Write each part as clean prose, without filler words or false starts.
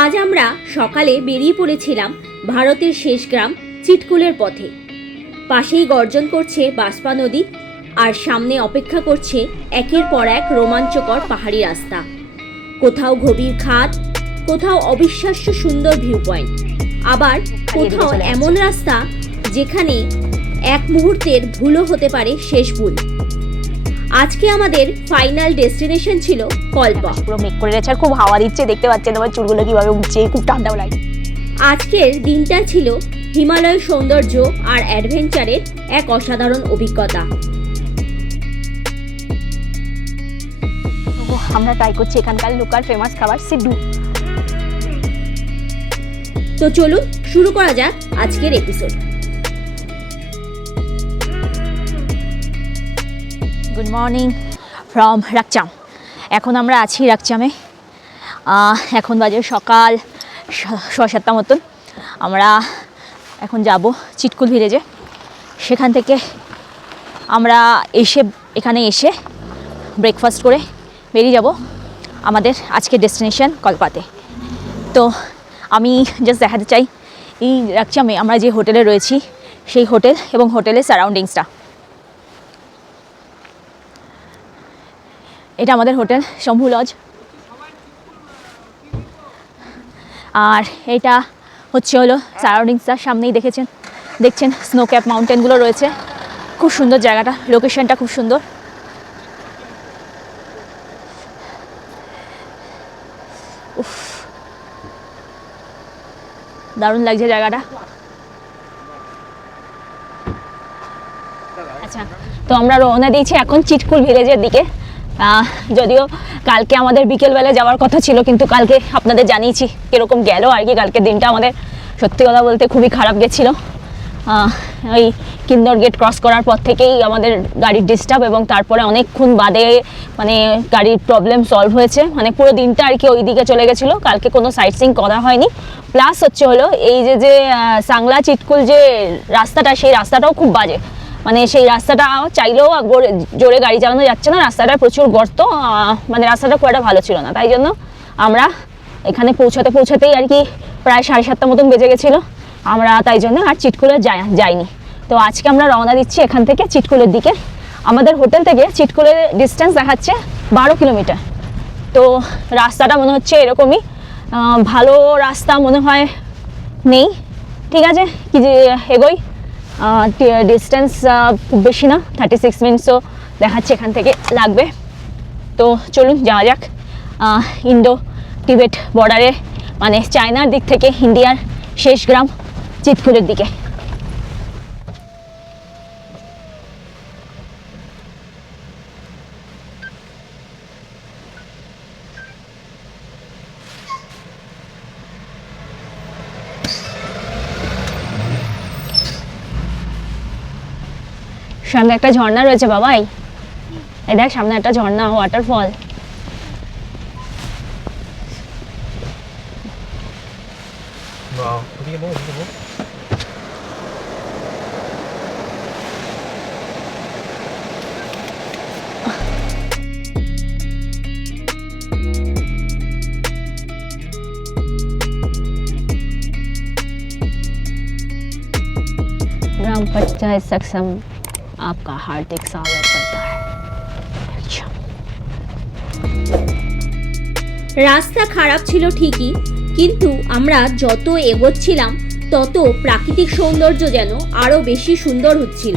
আজ আমরা সকালে বেরিয়ে পড়েছিলাম ভারতের শেষ গ্রাম চিটকুলের পথে। পাশেই গর্জন করছে বাঁশপা নদী, আর সামনে অপেক্ষা করছে একের পর এক রোমাঞ্চকর পাহাড়ি রাস্তা। কোথাও গভীর খাদ, কোথাও অবিশ্বাস্য সুন্দর ভিউ পয়েন্ট, আবার কোথাও এমন রাস্তা যেখানে এক মুহূর্তের ভুলও হতে পারে শেষ ভুল। আজকে আমাদের ফাইনাল ডেস্টিনেশন ছিল কল্পা। পুরো মেঘ করে রয়েছে আর খুব হাওয়া দিচ্ছে, দেখতে পাচ্ছেন তোমার চুলগুলো কিভাবে উঠছে, খুব ঠান্ডাও লাগে। আজকের দিনটা ছিল হিমালয় সৌন্দর্য আর অ্যাডভেঞ্চারের এক অসাধারণ অভিজ্ঞতা। আমরা ট্রাই করছি এখানকার লোকাল ফেমাস খাবার সিড্ডু। তো চলুন শুরু করা যাক আজকের এপিসোড। গুড মর্নিং ফ্রম রাকচাম। এখন আমরা আছি রাকচামে। এখন বাজে সকাল 6-7টা মতন। আমরা এখন যাব চিটকুল ভিলেজে। সেখান থেকে আমরা এখানে এসে ব্রেকফাস্ট করে বেরিয়ে যাব আমাদের আজকের ডেস্টিনেশন কল্পাতে। তো আমি জাস্ট দেখাতে চাই এই রাকচামে আমরা যে হোটেলে রয়েছি সেই হোটেল এবং হোটেলের সারাউন্ডিংসটা। এটা আমাদের হোটেল শম্ভু লজ, আর এটা হলো সারাউন্ডিংসটা। সামনেই দেখছেন স্নো ক্যাপ মাউন্টেনগুলো রয়েছে। খুব সুন্দর জায়গাটা, লোকেশনটা খুব সুন্দর। উফ, দারুণ লাগছে জায়গাটা। আচ্ছা, তো আমরা রওনা দিয়েছি এখন চিটকুল ভিলেজের দিকে। যদিও কালকে আমাদের বিকেলবেলা যাওয়ার কথা ছিল, কিন্তু কালকে আপনাদের জানিয়েছি কীরকম গেল আর কি। কালকের দিনটা আমাদের সত্যি কথা বলতে খুবই খারাপ গেছিল। ওই কিন্নর গেট ক্রস করার পর থেকেই আমাদের গাড়ির ডিস্টার্ব, এবং তারপরে অনেকক্ষণ বাদে মানে গাড়ির প্রবলেম সলভ হয়েছে। মানে পুরো দিনটা আর কি ওই দিকে চলে গেছিলো। কালকে কোনো সাইট সিইং করা হয়নি। প্লাস হলো এই যে সাংলা চিটকুল যে রাস্তাটা, সেই রাস্তাটাও খুব বাজে। মানে সেই রাস্তাটা চাইলেও জোরে গাড়ি চালানো যাচ্ছে না, রাস্তাটা প্রচুর গর্ত, মানে রাস্তাটা খুব একটা ভালো ছিল না। তাই জন্য আমরা এখানে পৌঁছাতেই আর কি প্রায় 7:30 মতন বেজে গেছিলো। আমরা তাই জন্য আর চিটকুলে যাইনি। তো আজকে আমরা রওনা দিচ্ছি এখান থেকে চিটকুলের দিকে। আমাদের হোটেল থেকে চিটকুলের ডিস্টেন্স দেখাচ্ছে 12 কিলোমিটার। তো রাস্তাটা মনে হচ্ছে এরকমই, ভালো রাস্তা মনে হয় নেই। ঠিক আছে, কি যে এগোই। ডিস্টেন্স খুব বেশি না, 36 মিনিটসও দেখাচ্ছে এখান থেকে লাগবে। তো চলুন যাওয়া যাক ইন্ডো টিবেট বর্ডারে, মানে চায়নার দিক থেকে ইন্ডিয়ার শেষ গ্রাম চিটকুলের দিকে। সামনে একটা ঝর্ণা রয়েছে বাবাই, এই দেখ সামনে একটা ঝর্ণা, ওয়াটারফল। ग्राम पंचायत सक्षम आपका हार्दिक स्वागत करता है। রাস্তা খারাপ ছিল ঠিকই, কিন্তু আমরা যত এগোচ্ছিলাম তত প্রাকৃতিক সৌন্দর্য যেন আরো বেশি সুন্দর হচ্ছিল।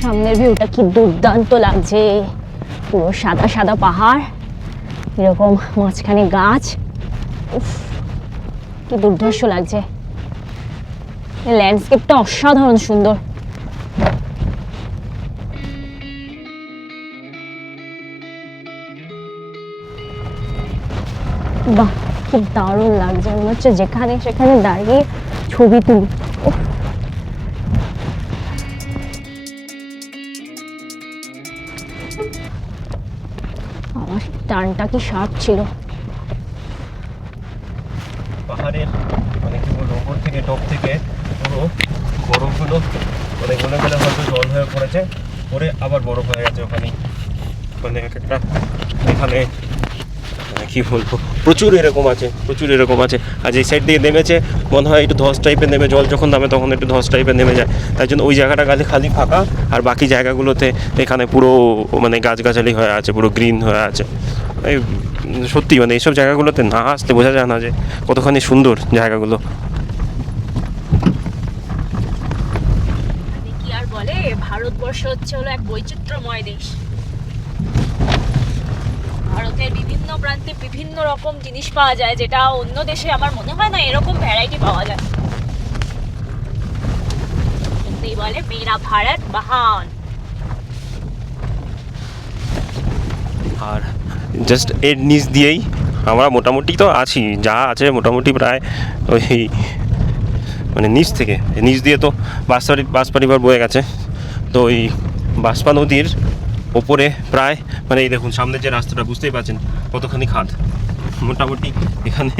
সামনের ভিউটা কি দুর্দান্ত লাগছে, পুরো সাদা সাদা পাহাড়, এরকম মাঝখানে গাছ। উফ, কি দুর্ধর্ষ লাগছে। ল্যান্ডস্কেপটা অসাধারণ সুন্দর। বাহ, কি দারুণ লাগছে, মনে হচ্ছে যেখানে সেখানে দাঁড়িয়ে ছবি তুলি। আমার টানটা কি শার্প ছিল। পাহাড়ের মানে কি বলবো ওপর থেকে টপ থেকে পুরো বরফগুলো মানে গলে গলে হয়তো জল হয়ে পড়েছে, পরে আবার বরফ হয়ে গেছে ওখানে। মানে এক একটা এখানে কি বলবো প্রচুর এরকম আছে। আর এই সাইড দিয়ে নেমেছে মনে হয় একটু ধস টাইপের নেমে, জল যখন নামে তখন একটু ধস টাইপের নেমে যায়, তাই জন্য ওই জায়গাটা খালি ফাঁকা, আর বাকি জায়গাগুলোতে এখানে পুরো মানে গাছগাছালি হয়ে আছে, পুরো গ্রিন হয়ে আছে। এই সত্যি মানে এইসব জায়গাগুলোতে না আসতে বোঝা যায় না যে কতখানি সুন্দর জায়গাগুলো। কি আর বলে, ভারতবর্ষ হচ্ছে হলো এক বৈচিত্র্যময় দেশ। ভারতের বিভিন্ন প্রান্তে বিভিন্ন রকম জিনিস পাওয়া যায়, যেটা অন্য দেশে আমার মনে হয় না এরকম ভ্যারাইটি পাওয়া যায়। এই বলে মেরা ভারত মহান। আর জাস্ট এর নিচ দিয়েই আমরা মোটামুটি তো আছি, যা আছে মোটামুটি প্রায় ওই মানে নিচ দিয়ে তো বাঁশপাড়ি বয়ে গেছে। তো ওই বাঁশপা নদীর ওপরে প্রায় মানে এই দেখুন সামনে যে রাস্তাটা বুঝতেই পারছেন কতখানি খাদ। মোটামুটি এখানে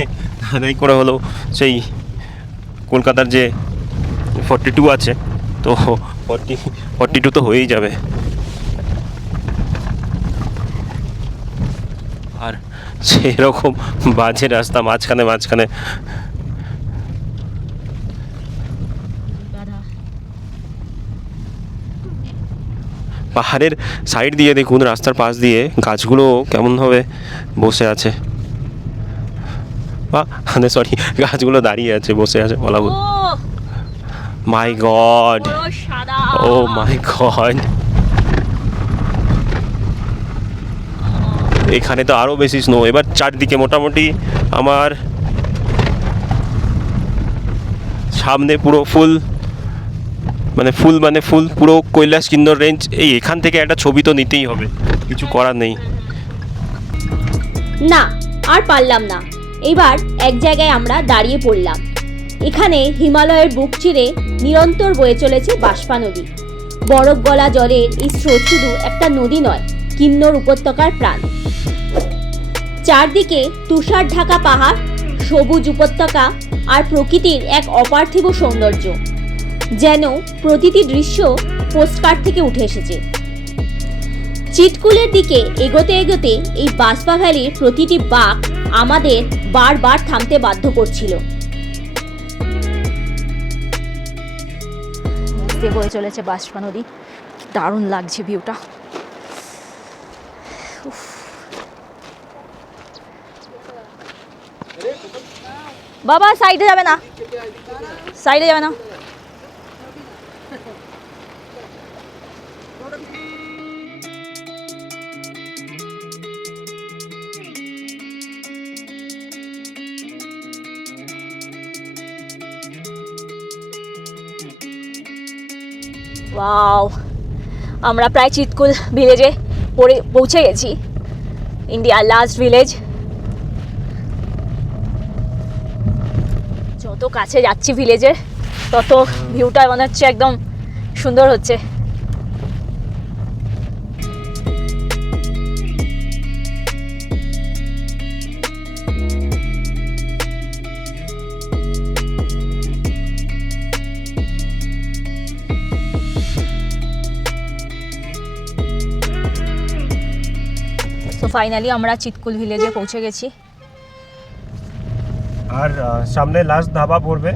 ধাঁধাই করে হলেও সেই কলকাতার যে 42 আছে, তো 42 তো হয়েই যাবে। আর সেরকম বাজে রাস্তা মাঝখানে পাহাড়ের সাইড দিয়ে দেখুন রাস্তার পাশ দিয়ে গাছগুলো কেমনভাবে বসে আছে, বা মানে সরি গাছগুলো দাঁড়িয়ে আছে, বসে আছে বলা ভুল। মাই গড, ও মাই গড, এখানে তো আরো বেশি স্নো। এবার চারদিকে মোটামুটি আমার সামনে পুরো ফুল পুরো কৈলাস কিন্নর রেঞ্জ। এখান থেকে একটা ছবি তো নিতেই হবে, কিছু করার নেই। না আর পারলাম না, এবার এক জায়গায় আমরা দাঁড়িয়ে পড়লাম। এখানে হিমালয়ের বুক চিরে নিরন্তর বয়ে চলেছে বাঁশপা নদী। বরফ গলা জলের এই স্রোত শুধু একটা নদী নয়, কিন্নর উপত্যকার প্রাণ। চারদিকে তুষার ঢাকা পাহাড়, সবুজ উপত্যকা আর প্রকৃতির এক অপার্থিব সৌন্দর্য, যেন প্রতিটি দৃশ্য পোস্টকার্ড থেকে উঠে এসেছে। চিটকুলের দিকে এগোতে এগোতে এই বাঁশপা ভ্যালির প্রতিটি বাঁক আমাদের বারবার থামতে বাধ্য করছিল। বয়ে চলেছে বাঁশপা নদী, দারুণ লাগছে ভিউটা। বাবা সাইডে যাবে না। ওয়াও, আমরা প্রায় চিটকুল ভিলেজে পৌঁছে গেছি, ইন্ডিয়ার লাস্ট ভিলেজ। যত কাছে যাচ্ছি ভিলেজের তত ভিউটা মনে হচ্ছে একদম সুন্দর হচ্ছে। তো ফাইনালি আমরা চিটকুল ভিলেজে পৌঁছে গেছি। আর সামনে লাস্ট ধাবা পড়বে,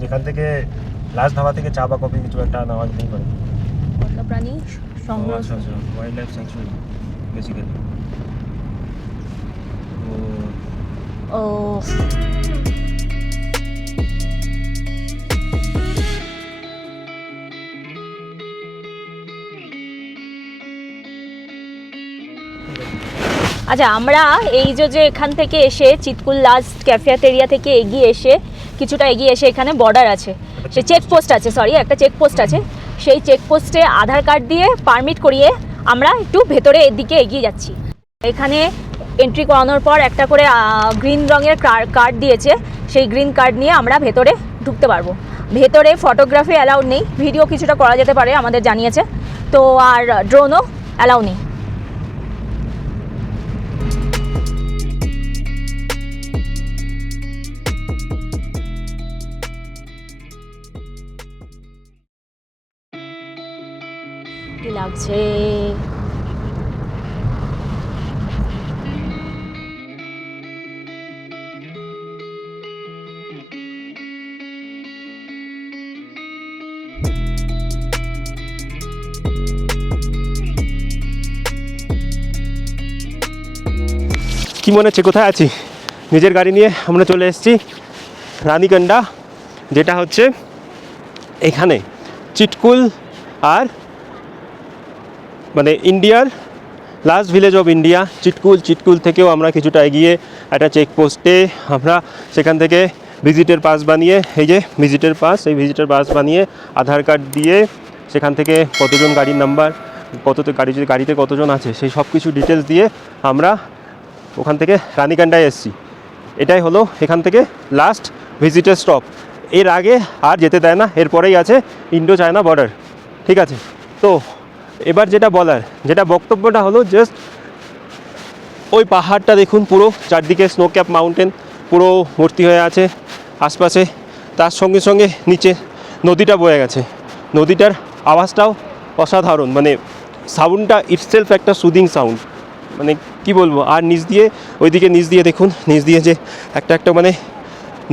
যেখান থেকে লাস্ট ধাবা থেকে চা বা কফি কিছু একটা নেওয়া যেতেই পারে। বন্যপ্রাণী সংগ্রহ, আচ্ছা ওয়াইল্ড লাইফ স্যাংচুয়ারি বেসিক্যালি। ও আচ্ছা, আমরা এই যে এখান থেকে এসে চিটকুল লাস্ট ক্যাফেটেরিয়া থেকে কিছুটা এগিয়ে এসে এখানে বর্ডার আছে, সে চেকপোস্ট আছে, একটা চেকপোস্ট আছে। সেই চেকপোস্টে আধার কার্ড দিয়ে পারমিট করিয়ে আমরা একটু ভেতরে এদিকে এগিয়ে যাচ্ছি। এখানে এন্ট্রি করানোর পর একটা করে গ্রিন রঙের কার্ড দিয়েছে, সেই গ্রিন কার্ড নিয়ে আমরা ভেতরে ঢুকতে পারবো। ভেতরে ফটোগ্রাফি অ্যালাউড নেই, ভিডিও কিছুটা করা যেতে পারে আমাদের জানিয়েছে তো, আর ড্রোনও অ্যালাউ নেই। লাগছে। কি মনে হচ্ছে কোথায় আছি? নিজের গাড়ি নিয়ে আমরা চলে এসেছি রানীকান্ডা, যেটা হচ্ছে এখানে চিটকুল আর মানে ইন্ডিয়ার last village of India Chitkul থেকেও আমরা কিছুটা এগিয়ে একটা চেকপোস্টে আমরা সেখান থেকে ভিজিটের পাস বানিয়ে, এই যে ভিজিটের পাস, এই ভিজিটের পাস বানিয়ে আধার কার্ড দিয়ে সেখান থেকে কতজন গাড়ির নাম্বার, গাড়িতে কতজন আছে সেই সব কিছু ডিটেলস দিয়ে আমরা ওখান থেকে রানীকান্ডায় এসেছি। এটাই হলো এখান থেকে লাস্ট ভিজিটার স্টপ। এর আগে আর যেতে দেয় না, এরপরেই আছে ইন্ডো চায়না বর্ডার। ঠিক আছে, তো এবার যেটা বক্তব্যটা হলো জাস্ট ওই পাহাড়টা দেখুন, পুরো চারদিকে স্নো ক্যাপ মাউন্টেন পুরো ভর্তি হয়ে আছে আশপাশে, তার সঙ্গে সঙ্গে নিচে নদীটা বয়ে গেছে। নদীটার আওয়াজটাও অসাধারণ, মানে সাউন্ডটা ইটসেলফ একটা সুদিং সাউন্ড, মানে কি বলবো। আর নিচ দিয়ে দেখুন, নিচ দিয়ে যে একটা মানে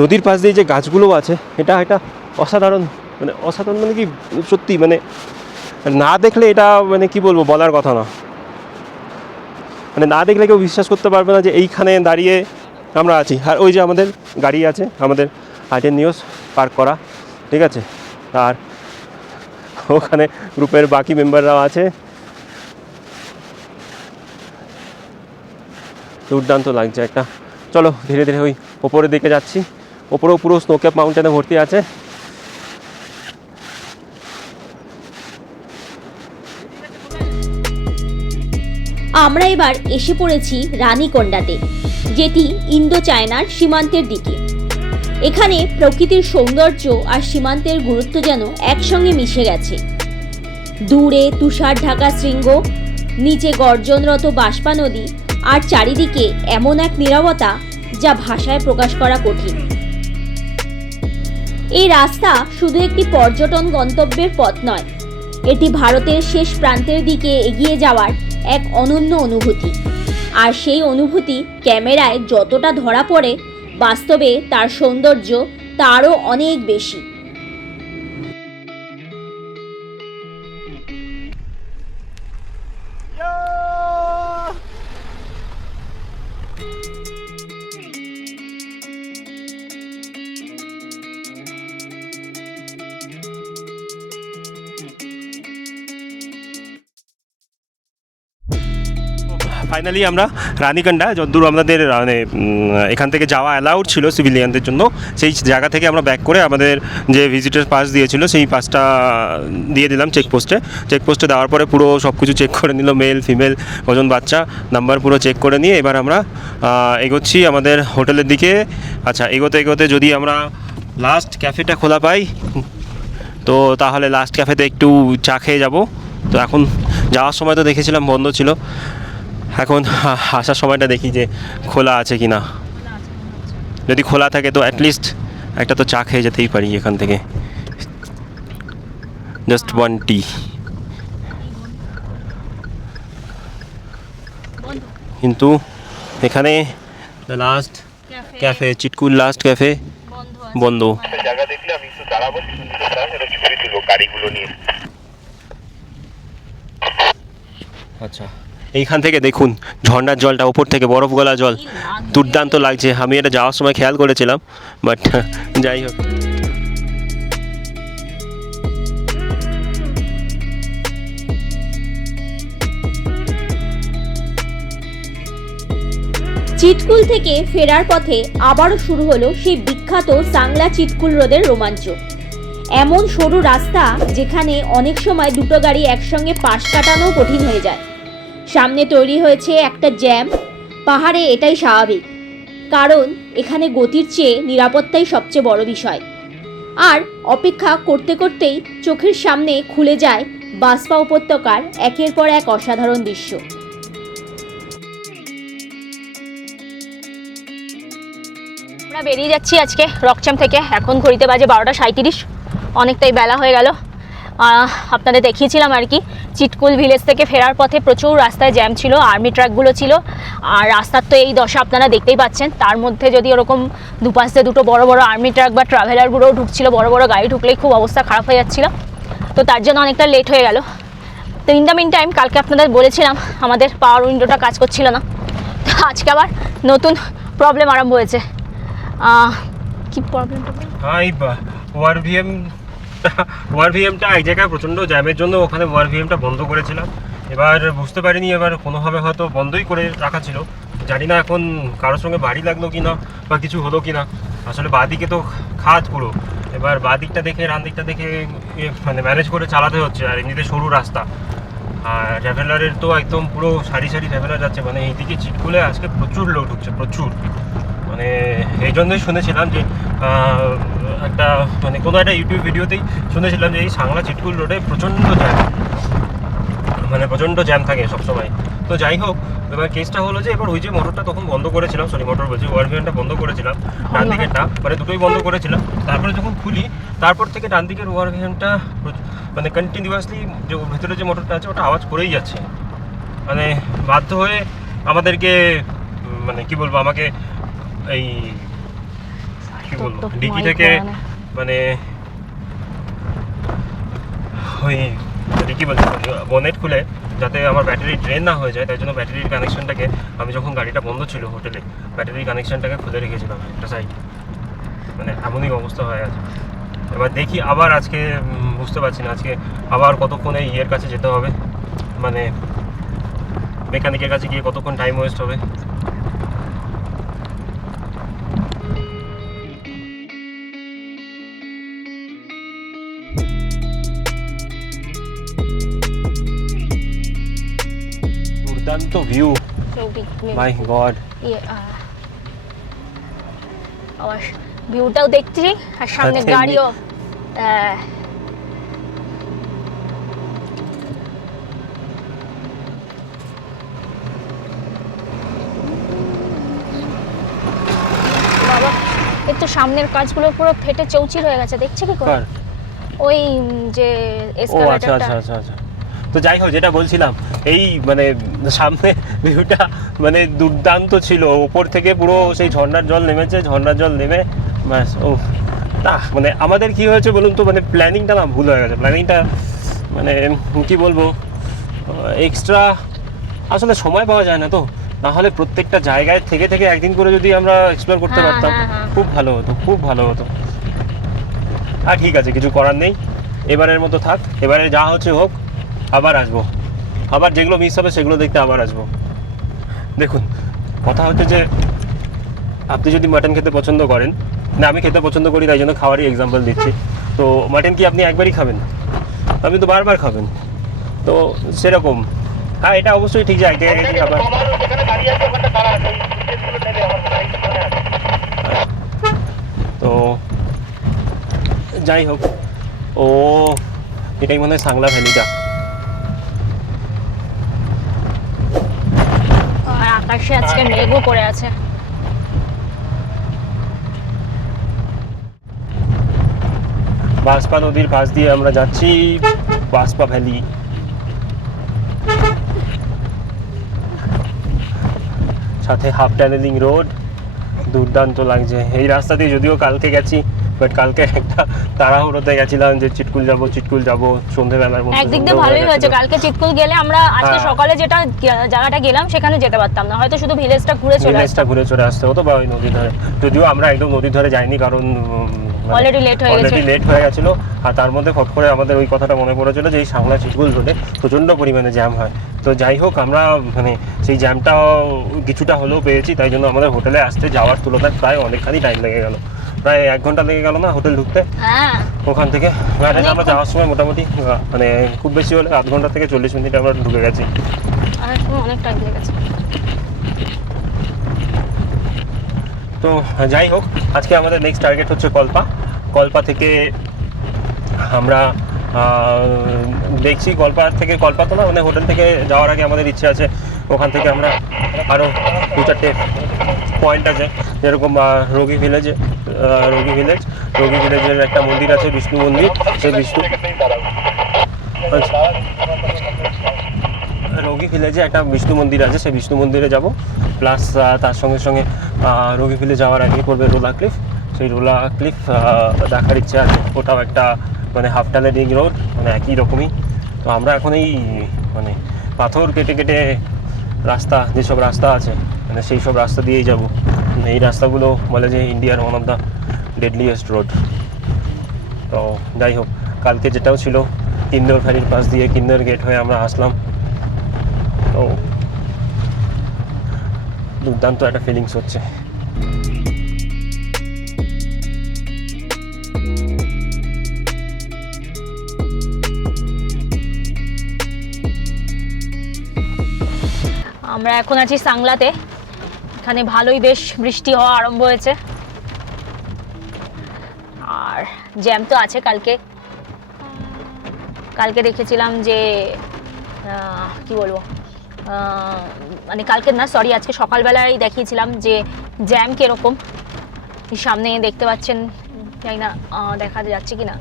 নদীর পাশ দিয়ে যে গাছগুলো আছে, এটা অসাধারণ মানে কি সত্যি, মানে না দেখলে এটা মানে কি বলবো, বলার কথা না। মানে না দেখলে কেউ বিশ্বাস করতে পারবে না যে এইখানে দাঁড়িয়ে আমরা আছি। আর ওই যে আমাদের গাড়ি আছে, আমাদের আইটেনিওস পার্ক করা, ঠিক আছে। আর ওখানে গ্রুপের বাকি মেম্বাররাও আছে। দুর্দান্ত লাগছে একটা। চলো ধীরে ধীরে ওই ওপরের দিকে যাচ্ছি। ওপরেও পুরো স্নোক্যাপ মাউন্টেনে ভর্তি আছে। আমরা এবার এসে পড়েছি রানীকন্ডাতে, যেটি ইন্দো চায়নার সীমান্তের দিকে। এখানে প্রকৃতির সৌন্দর্য আর সীমান্তের গুরুত্ব যেন একসঙ্গে মিশে গেছে। দূরে তুষার ঢাকা শৃঙ্গ, নিচে গর্জনরত বাষ্পা নদী, আর চারিদিকে এমন এক নীরবতা যা ভাষায় প্রকাশ করা কঠিন। এই রাস্তা শুধু একটি পর্যটন গন্তব্যের পথ নয়, এটি ভারতের শেষ প্রান্তের দিকে এগিয়ে যাওয়ার এক অনন্য অনুভূতি। আর সেই অনুভূতি ক্যামেরায় যতটা ধরা পড়ে, বাস্তবে তার সৌন্দর্য তারও অনেক বেশি। ফাইনালি আমরা রানীকান্ডা, যতদূর আমাদের মানে এখান থেকে যাওয়া অ্যালাউড ছিল সিভিলিয়ানদের জন্য, সেই জায়গা থেকে আমরা ব্যাক করে আমাদের যে ভিজিটার পাস দিয়েছিল সেই পাসটা দিয়ে দিলাম চেকপোস্টে দেওয়ার পরে পুরো সব কিছু চেক করে নিল, মেল ফিমেল কজন বাচ্চা নাম্বার পুরো চেক করে নিয়ে এবার আমরা এগোচ্ছি আমাদের হোটেলের দিকে। আচ্ছা, এগোতে যদি আমরা লাস্ট ক্যাফেটা খোলা পাই তো তাহলে লাস্ট ক্যাফেতে একটু চা খেয়ে যাব। তো এখন যাওয়ার সময় তো দেখেছিলাম বন্ধ ছিল, এখন আসার সময়টা দেখি যে খোলা আছে কি না। যদি খোলা থাকে তো অ্যাটলিস্ট একটা তো চা খেয়ে যেতেই পারি এখান থেকে, জাস্ট ওয়ান টি। কিন্তু এখানে last cafe Chitkul last cafe বন্ধ। জায়গা দেখলে আমি একটু দাঁড়াবো, ছবি তুলবো গাড়িগুলো নিয়ে। আচ্ছা, এইখান থেকে দেখুন ঝর্ণার জলটা ওপর থেকে বরফ গলা জল, দুর্দান্ত লাগছে। আমি এটা যাওয়ার সময় খেয়াল করেছিলাম, বাট যাই হোক। চিটকুল থেকে ফেরার পথে আবারও শুরু হলো সেই বিখ্যাত সাংলা চিটকুল রোডের রোমাঞ্চ। এমন সরু রাস্তা যেখানে অনেক সময় দুটো গাড়ি একসঙ্গে পাশ কাটানো কঠিন হয়ে যায়। সামনে তৈরি হয়েছে একটা জ্যাম। পাহাড়ে এটাই স্বাভাবিক, কারণ এখানে গতির চেয়ে নিরাপত্তাই সবচেয়ে বড় বিষয়। আর অপেক্ষা করতে করতেই চোখের সামনে খুলে যায় বাসপা উপত্যকার একের পর এক অসাধারণ দৃশ্য। আমরা বেরিয়ে যাচ্ছি আজকে রকচাম থেকে। এখন ঘড়িতে বাজে 12টা 37, অনেকটাই বেলা হয়ে গেল। আপনাদের দেখিয়েছিলাম আর কি, চিটকুল ভিলেজ থেকে ফেরার পথে প্রচুর রাস্তায় জ্যাম ছিল, আর্মি ট্রাকগুলো ছিল, আর রাস্তার তো এই দশা আপনারা দেখতেই পাচ্ছেন। তার মধ্যে যদি ওরকম দুপাশে দুটো বড় বড় আর্মি ট্রাক বা ট্রাভেলারগুলোও ঢুকছিল, বড় বড় গাড়ি ঢুকলেই খুব অবস্থা খারাপ হয়ে যাচ্ছিল, তো তার জন্য অনেকটা লেট হয়ে গেল। তো ইন দ্য মিন টাইম কালকে আপনাদের বলেছিলাম আমাদের পাওয়ার উইন্ডোটা কাজ করছিল না, তো আজকে আবার নতুন প্রবলেম আরম্ভ হয়েছে। কি প্রবলেমটা? ওয়ারভিএমটা এক জায়গায় প্রচণ্ড জ্যামের জন্য ওখানে ওয়ারভিএমটা বন্ধ করেছিলাম। এবার বুঝতে পারিনি, এবার কোনোভাবে হয়তো বন্ধই করে রাখা ছিল, জানি না এখন কারোর সঙ্গে বাড়ি লাগলো কি না বা কিছু হলো কি না। আসলে বাঁদিকে তো খাদ পুরো, এবার বাঁদিকটা দেখে ডান দিকটা দেখে মানে ম্যানেজ করে চালাতে হচ্ছে, আর এমনিতে সরু রাস্তা, আর ট্রাভেলারের তো একদম পুরো সারি সারি ট্রাভেলার যাচ্ছে, মানে এইদিকে চিটকুলে আজকে প্রচুর লোক ঢুকছে, প্রচুর। মানে এই জন্যই শুনেছিলাম যে একটা মানে কোনো একটা ইউটিউব ভিডিওতেই শুনেছিলাম যে এই সাংলা চিটকুল রোডে প্রচণ্ড জ্যাম, মানে প্রচণ্ড জ্যাম থাকে সবসময়। তো যাই হোক, এবার কেসটা হলো যে এবার ওই যে মোটরটা তখন বন্ধ করেছিলাম, সরি মোটর বলছি, ওয়ারভিএনটা বন্ধ করেছিলাম, ডান দিকেরটা মানে দুটোই বন্ধ করেছিলাম। তারপরে যখন খুলি তারপর থেকে ডান দিকের ওয়ারভিএনটা মানে কন্টিনিউয়াসলি যে ভেতরে যে মোটরটা আছে ওটা আওয়াজ করেই যাচ্ছে, মানে বাধ্য হয়ে আমাদেরকে মানে কি বলবো, আমাকে এই কি বলবো ডিকি থেকে মানে ওই ডিকি বলছি বনেট খুলে যাতে আমার ব্যাটারি ড্রেন না হয়ে যায়, তাই জন্য ব্যাটারির কানেকশনটাকে আমি যখন গাড়িটা বন্ধ ছিল হোটেলে ব্যাটারির কানেকশনটাকে খুলে রেখেছিলাম একটা সাইড, মানে এমনই অবস্থা হয়ে আছে। এবার দেখি আবার আজকে বুঝতে পারছি না আজকে আবার কতক্ষণে ইয়ের কাছে যেতে হবে, মানে মেকানিকের কাছে গিয়ে কতক্ষণ টাইম ওয়েস্ট হবে। দুর্দান্ত ভিউ, মাই গড। আবার ভিউটাও দেখছি আর সামনে আচ্ছা, গাড়িও। বাবা, এর তো সামনের কাজগুলো পুরো ফেটে চৌচির হয়ে গেছে, দেখছে কি করে? ওই যে ও আচ্ছা এসকালেটরটা। আচ্ছা আচ্ছা আচ্ছা। তো যাই হোক, যেটা বলছিলাম এই মানে সামনে ভিউটা মানে দুর্দান্ত ছিল, ওপর থেকে পুরো সেই ঝর্ণার জল নেমেছে, ঝর্ণার জল নেমে ব্যাস। ও না মানে আমাদের কি হয়েছে বলুন তো, মানে প্ল্যানিংটা না ভুল হয়ে গেছে, প্ল্যানিংটা মানে কি বলবো এক্সট্রা আসলে সময় পাওয়া যায় না, তো নাহলে প্রত্যেকটা জায়গায় থেকে থেকে একদিন করে যদি আমরা এক্সপ্লোর করতে হ্যাঁ, পারতাম হ্যাঁ, হ্যাঁ। খুব ভালো হতো, খুব ভালো হতো। আর ঠিক আছে, কিছু করার নেই, এবারের মতো থাক, এবারে যা হচ্ছে হোক, আবার আসবো, আবার যেগুলো মিস হবে সেগুলো দেখতে আবার আসবো। দেখুন কথা হচ্ছে যে আপনি যদি মাটন খেতে পছন্দ করেন, না আমি খেতে পছন্দ করি তাই জন্য খাওয়ারই এক্সাম্পল দিচ্ছি, তো মাটন কি আপনি একবারই খাবেন? আপনি তো বারবার খাবেন, তো সেরকম হ্যাঁ এটা অবশ্যই ঠিক যে এক জায়গায় গেছি আবার। যেখানে দাঁড়িয়ে আছে ওখানটা তারা আছে, ওই টিকিটগুলো নেবে আমার মনে আছে। তো যাই হোক, ও এটাই মনে হয় সাংলা ভ্যালিটা। আর আকাশে আজকে মেঘও পড়ে আছে। বাঁশপা নদীর পাশ দিয়ে আমরা যাচ্ছি, বাঁশপা ভ্যালি। সাথে হাফ টানেলিং রোড, দুর্দান্ত লাগছে। এই রাস্তা দিয়ে যদিও কালকে গেছি, বাট কালকে একটা তাড়াহুড়োতে গেছিলাম যে চিটকুল যাব সন্ধ্যেবেলার মধ্যে। একদিক দিয়ে ভালোই হয়েছে, কালকে চিটকুল গেলে আমরা আজকে সকালে যেটা জায়গাটা গেলাম সেখানে যেতে পারতাম না, হয়তো শুধু ভিলেজটা ঘুরে চলে আসতে হতো বা ওই নদীর ধারে, যদিও আমরা একদম নদীর ধারে যাইনি কারণ অলরেডি লেট হয়ে গেছিল। আর তার মধ্যে ফট করে আমাদের ওই কথাটা মনে পড়েছিল যে এই সাংলা চিটকুল রোডে প্রচণ্ড পরিমাণে জ্যাম হয়। তো যাই হোক, আমরা মানে সেই জ্যামটাও কিছুটা হলেও পেয়েছি, তাই জন্য আমাদের হোটেলে আসতে যাওয়ার তুলনায় প্রায় অনেকখানি টাইম লেগে গেল, প্রায় 1 ঘন্টা লেগে গেল না হোটেল ঢুকতে। হ্যাঁ, ওখান থেকে আমরা যাওয়ার সময় মোটামুটি মানে খুব বেশি হলে 0.5 ঘন্টা থেকে 40 মিনিট আমরা ঢুকে গেছি। অনেক টাইম লেগেছে। তো যাই হোক, আজকে আমাদের নেক্সট টার্গেট হচ্ছে কল্পা। কল্পা থেকে আমরা দেখছি, কল্পা তো না মানে হোটেল থেকে যাওয়ার আগে আমাদের ইচ্ছে আছে ওখান থেকে আমরা আরও 2-4টে পয়েন্ট আছে, যেরকম রোগী ভিলেজের একটা মন্দির আছে, বিষ্ণু মন্দির, সেই বিষ্ণু রোগী ভিলেজে একটা বিষ্ণু মন্দির আছে, সেই বিষ্ণু মন্দিরে যাব, প্লাস তার সঙ্গে সঙ্গে রোগী ভিলেজ যাওয়ার আগে পড়বে রোলা ক্লিফ। সেই রোলা ক্লিফ দেখার ইচ্ছা আছে। ওটাও একটা মানে হাফ টানের রিং রোড, মানে একই রকমই। তো আমরা এখন এই মানে পাথর কেটে কেটে রাস্তা, যেসব রাস্তা আছে মানে সেই সব রাস্তা দিয়েই যাব। এই রাস্তাগুলো বলে যে ইন্ডিয়ার one of the deadliest road. তো যাই হোক, কালকে যেটাও ছিল কিন্নর ফ্যারির পাশ দিয়ে কিন্নর গেট হয়ে আমরা আসলাম। তো দুর্দান্ত একটা ফিলিংস হচ্ছে। আমরা এখন আছি সাংলাতে। এখানে ভালোই বেশ বৃষ্টি হওয়া আরম্ভ হয়েছে, আর জ্যাম তো আছে। কালকে দেখেছিলাম যে কি বলবো, মানে কালকে না, সরি, আজকে সকালবেলায় দেখিয়েছিলাম যে জ্যাম কীরকম। সামনে দেখতে পাচ্ছেন, জানি না দেখা যাচ্ছে কি না,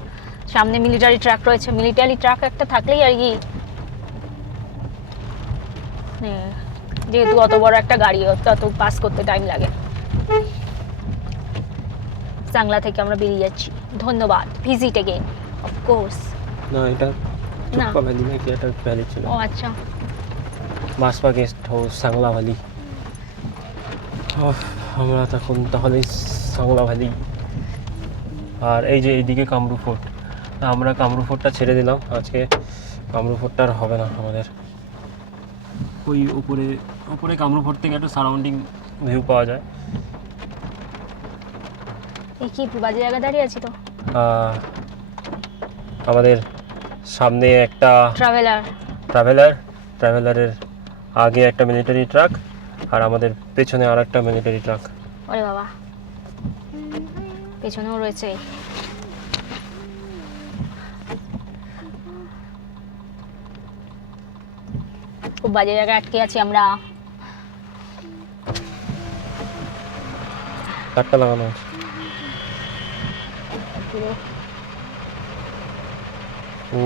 সামনে মিলিটারি ট্রাক রয়েছে। মিলিটারি ট্রাক একটা থাকলেই আর কি, যেহেতু অত বড় একটা গাড়ি, তত পাস করতে টাইম লাগে। সাংলা থেকে আমরা বেরিয়ে যাচ্ছি। ধন্যবাদ। Visit again, of course. না, এটা চুপকা ভ্যালি নাকি একটা ভ্যালি ছিল। ও আচ্ছা, বাসপা গেস্ট হাউস, সাংলা ভ্যালি। আমরা তখন তাহলে সাংলা ভ্যালি। আর এই যে এইদিকে কামরু ফোর্ট, আমরা কামরু ফোর্টটা ছেড়ে দিলাম আজকে। কামরু ফোর্টটা আর হবে না আমাদের। ওই উপরে কামরু ফোর্ট থেকে একটু সারাউন্ডিং ভিউ পাওয়া যায়। এই কি বাজে জায়গা দাঁড়িয়ে আছি তো। আমাদের সামনে একটা ট্রাভেলারের আগে একটা মিলিটারি ট্রাক, আর আমাদের পেছনে আর একটা মিলিটারি ট্রাক। ওরে বাবা, পেছনেও রয়েছে। খুব বাজে জায়গায় আটকে আছি আমরা। কাটটা লাগানো আছে। ও,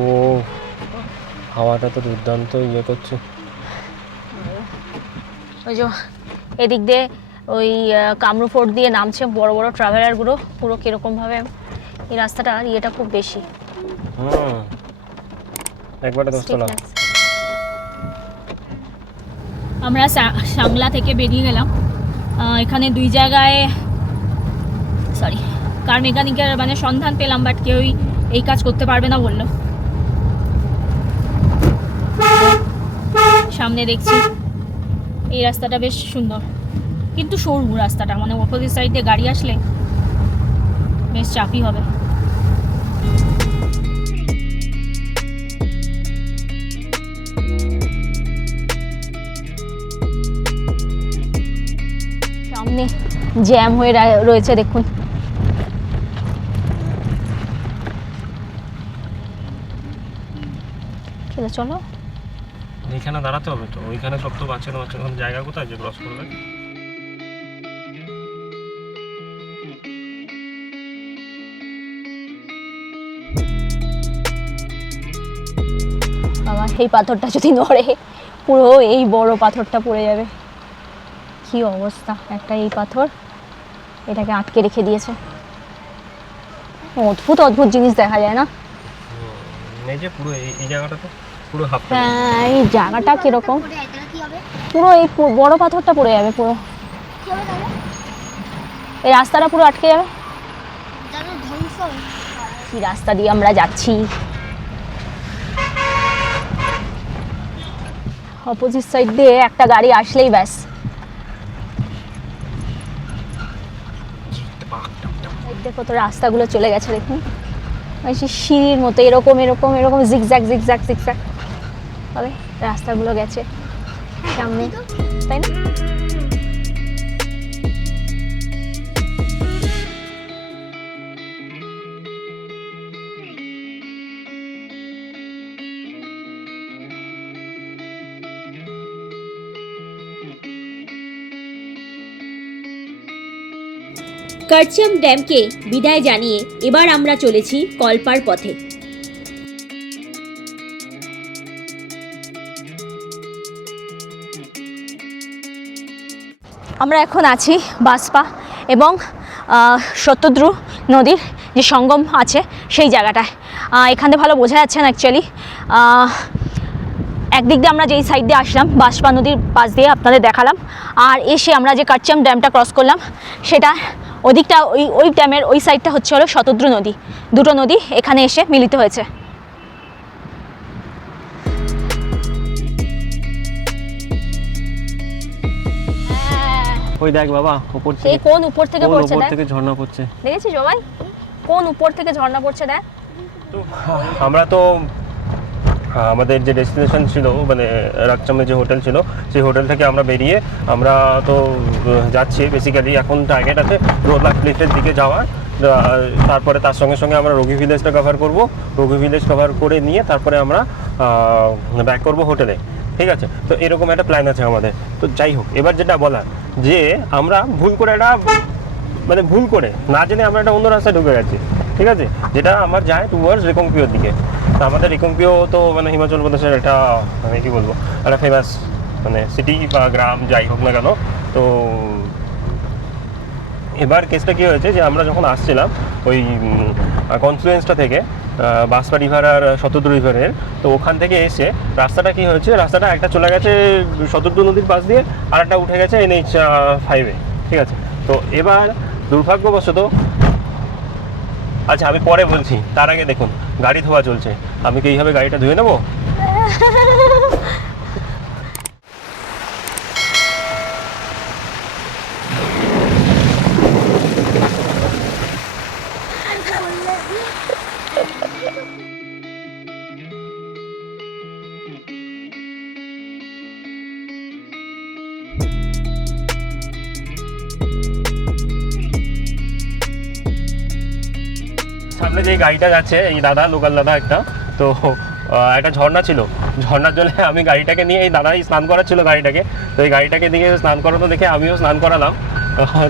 হাওয়াটা তো দুর্দান্ত ইয়ে করছে। ওই যে এদিক দিয়ে ওই কামরু ফোর্ট দিয়ে নামছে বড় বড় ট্রাভেলারগুলো। পুরো কিরকমভাবে এই রাস্তাটা, ইয়েটা খুব বেশি। একবারে 10 তলা। আমরা সাংলা থেকে বেরিয়ে গেলাম। এখানে দুই জায়গায় কার মেকানিকের মানে সন্ধান পেলাম, বাট কেউই এই কাজ করতে পারবে না বললো। সামনে দেখছি এই রাস্তাটা বেশ সুন্দর, কিন্তু সরু রাস্তাটা, মানে অপোজিট সাইড দিয়ে গাড়ি আসলে বেশ চাপই হবে। সামনে জ্যাম হয়ে রয়েছে, দেখুন। চলো, এইখানে দাঁড়াতে হবে তো, ওইখানে সব তো বাচ্চা জায়গা কোথায় যে ক্রস করবে। বাবা, এই পাথরটা যদি নড়ে, পুরো এই বড় পাথরটা পড়ে যাবে। কি অবস্থা, একটা এই পাথর এটাকে আটকে রেখে দিয়েছে। অদ্ভুত অদ্ভুত জিনিস দেখা যায় না। এই যে পুরো এই জায়গাটা তো পুরো হাফ। হ্যাঁ, এই জায়গাটা কিরকম, পুরো এই বড় পাথরটা পড়ে যাবে, পুরো এই রাস্তাটা পুরো আটকে যাবে। কি রাস্তা দিয়ে আমরা যাচ্ছি, অপোজিট সাইড দিয়ে একটা গাড়ি আসলেই ব্যাস। দেখো তো রাস্তাগুলো চলে গেছে, দেখুন সিঁড়ির মতো এরকম এরকম এরকম জিগজ্যাগ জিগজ্যাগ জিগজ্যাগ তবে রাস্তাগুলো গেছে সামনে, তাই না? কার্চিয়াম ড্যামকে বিদায় জানিয়ে এবার আমরা চলেছি কল্পার পথে। আমরা এখন আছি বাসপা এবং শতদ্রু নদীর যে সঙ্গম আছে সেই জায়গাটায়। এখানে ভালো বোঝা যাচ্ছে না অ্যাকচুয়ালি। একদিক দিয়ে আমরা যেই সাইড দিয়ে আসলাম বাসপা নদীর পাশ দিয়ে আপনাদের দেখালাম, আর এসে আমরা যে কাটচাম ড্যামটা ক্রস করলাম সেটা ওদিকটা ওই ড্যামের ওই সাইডটা হচ্ছে হলো শতদ্রু নদী। দুটো নদী এখানে এসে মিলিত হয়েছে। ওই দেখ বাবা উপর সেই থেকে, কোন উপর থেকে পড়ছে উপর দেখ, থেকে ঝর্ণা পড়ছে। দেখেছিস সবাই কোন উপর থেকে ঝর্ণা পড়ছে দেখ। তো আমরা তো আমাদের যে ডেস্টিনেশন ছিল মানে রাকচামে যে হোটেল ছিল সেই হোটেল থেকে আমরা বেরিয়ে আমরা তো যাচ্ছি বেসিক্যালি এখন টার্গেট আছে রোলাক প্লেসের দিকে যাওয়ার। তারপরে তার সঙ্গে সঙ্গে আমরা রঘু ভিলেজটা কভার করব, রঘু ভিলেজ কভার করে নিয়ে তারপরে আমরা ব্যাক করব হোটেলে। ঠিক আছে, তো এরকম একটা প্ল্যান আছে আমাদের। তো যাই হোক, এবার যেটা বলার যে আমরা ভুল করে একটা মানে ভুল করে না জেনে আমরা একটা অন্য রাস্তায় ঢুকে গেছি। ঠিক আছে, যেটা আমার যায় টুয়ার্ডস রিকংপিওর দিকে। তো আমাদের রিকংপিও তো মানে হিমাচল প্রদেশের একটা মানে কী বলবো একটা ফেমাস মানে সিটি বা গ্রাম যাই হোক না কেন। তো এবার কেসটা কী হয়েছে যে আমরা যখন আসছিলাম ওই কনফ্লুয়েন্সটা থেকে বাসপা রিভার আর শতদ্রু রিভারের, তো ওখান থেকে এসে রাস্তাটা কী হয়েছে, রাস্তাটা একটা চলে গেছে শতদ্রু নদীর পাশ দিয়ে আর একটা উঠে গেছে NH 5-এ। ঠিক আছে, তো এবার দুর্ভাগ্যবশত, আচ্ছা আমি পরে বলছি, তার আগে দেখুন গাড়ি ধোয়া চলছে। আমি কি এইভাবে গাড়িটা ধুয়ে নেবো? সামনে যে গাড়িটা যাচ্ছে এই দাদা, লোকাল দাদা একটা, তো একটা ঝর্ণা ছিল, ঝর্ণার জলে আমি গাড়িটাকে নিয়ে এই দাদাই স্নান করাচ্ছিল গাড়িটাকে। তো এই গাড়িটাকে দিয়ে স্নান করানো দেখে আমিও স্নান করালাম।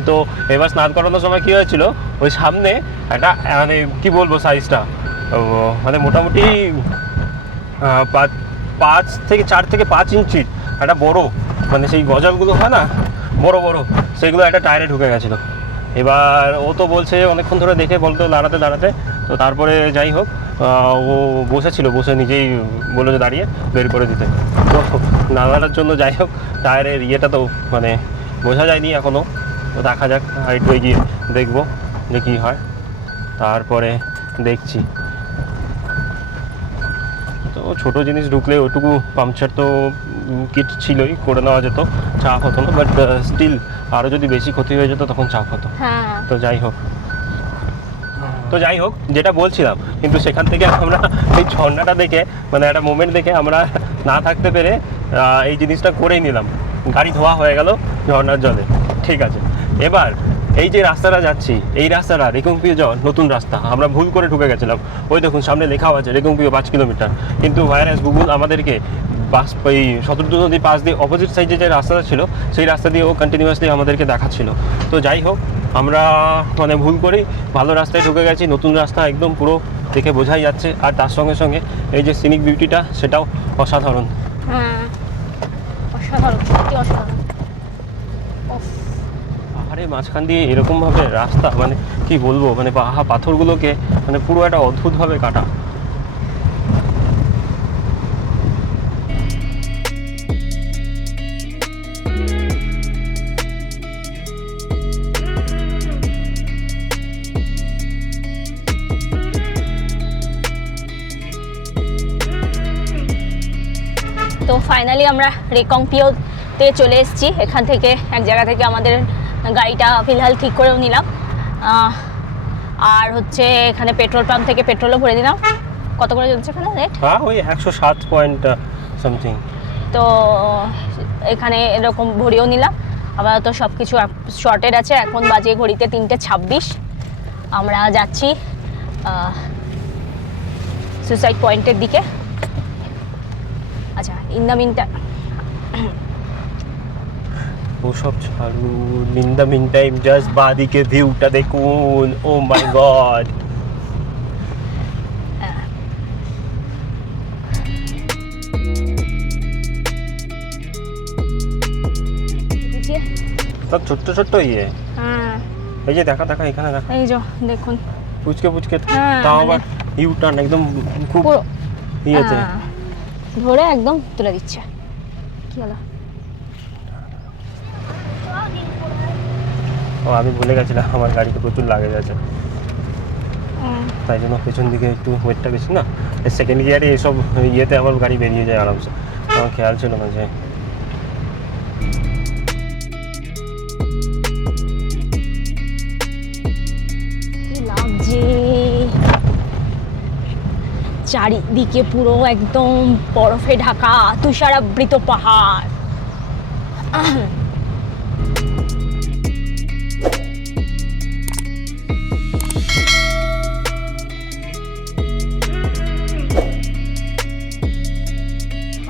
তো এবার স্নান করানোর সময় কী হয়েছিল, ওই সামনে একটা মানে কী বলবো সাইজটা মানে মোটামুটি 4 থেকে 5 ইঞ্চির একটা বড় মানে সেই গজালগুলো হয় না বড় বড়, সেগুলো একটা টায়ারে ঢুকে গেছিলো। এবার ও তো বলছে অনেকক্ষণ ধরে দেখে বলতো দাঁড়াতে দাঁড়াতে, তো তারপরে যাই হোক ও বসেছিল, বসে নিজেই বললো যে দাঁড়িয়ে বের করে দিতে। তো নাড়ার জন্য যাই হোক টায়ারের ইয়েটা তো মানে বোঝা যায়নি এখনও, তো দেখা যাক একটু এগিয়ে দেখবো যে কী হয়, তারপরে দেখছি। তো ছোটো জিনিস ঢুকলে ওইটুকু পাংচার তো কিট ছিলই, করে নেওয়া যেত, চাপ হতো না। বাট স্টিল আরও যদি বেশি ক্ষতি হয়ে যেত তখন চাপ হতো। তো যাই হোক যেটা বলছিলাম, কিন্তু সেখান থেকে আমরা এই ঝর্ণাটা দেখে মানে একটা মোমেন্ট দেখে আমরা না থাকতে পেরে এই জিনিসটা করেই নিলাম। গাড়ি ধোয়া হয়ে গেল ঝর্ণার জলে। ঠিক আছে, এবার এই যে রাস্তাটা যাচ্ছি এই রাস্তাটা রিকংপিও যাওয়ার নতুন রাস্তা, আমরা ভুল করে ঢুকে গেছিলাম। ওই দেখুন সামনে লেখাও আছে রিকংপিও 5 কিলোমিটার, কিন্তু ভাইরাস গুগল আমাদেরকে ওই শতদ্রু নদীর পাশ দিয়ে অপোজিট সাইডে যে রাস্তাটা ছিল সেই রাস্তা দিয়ে ও কন্টিনিউয়াসলি আমাদেরকে দেখাচ্ছিল। তো যাই হোক আমরা মানে ভুল করেই ভালো রাস্তায় ঢুকে গেছি, নতুন রাস্তা একদম পুরো দেখে বোঝাই যাচ্ছে। আর তার সঙ্গে সঙ্গে এই যে সিনিক বিউটিটা সেটাও অসাধারণ। অসাধারণ, সত্যি অসাধারণ। পাহাড়ের মাঝখান দিয়ে এরকমভাবে রাস্তা মানে কি বলবো, মানে পাথরগুলোকে মানে পুরো একটা অদ্ভুতভাবে কাটা। তো ফাইনালি আমরা রিকংপিওতে চলে এসেছি। এখান থেকে এক জায়গা থেকে আমাদের গাড়িটা ফিলহাল ঠিক করেও নিলাম, আর হচ্ছে এখানে পেট্রোল পাম্প থেকে পেট্রোলও ভরে দিলাম। কত করে চলছে এখানে রেট? হ্যাঁ ওই 107 পয়েন্ট সামথিং। তো এখানে এরকম ভরিয়েও নিলাম। আবার তো সব কিছু শর্টেড আছে। এখন বাজে ঘড়িতে 3:26। আমরা যাচ্ছি সুইসাইড পয়েন্টের দিকে। আচ্ছা ইন দ্য মিন ওসব ছাড়ুন, in the mean time just বাদিকে ভিউটা দেখুন। ও মাই গড, তার ছোট্ট ছোট্ট ইয়ে, হ্যাঁ এই যে দেখা দেখা এখানে দেখা, এই যে দেখুন পুচকে পুচকে, হ্যাঁ, তাও মানে- আবার ইউ টার্ন একদম খুব পুরো ইয়েতে। ধরে একদম তুলে দিচ্ছে। কি হলো? ও আমি ভুলে গেছিলাম আমার গাড়িতে প্রচুর লাগেজ আছে, তাই জন্য পেছন দিকে একটু ওয়েটটা বেশি না, সেকেন্ড গিয়ারে এসব ইয়েতে আমার গাড়ি বেরিয়ে যায় আরামসে, আমার খেয়াল ছিল না যে। কি লাগছে, চারিদিকে পুরো একদম বরফে ঢাকা তুষারাবৃত পাহাড়।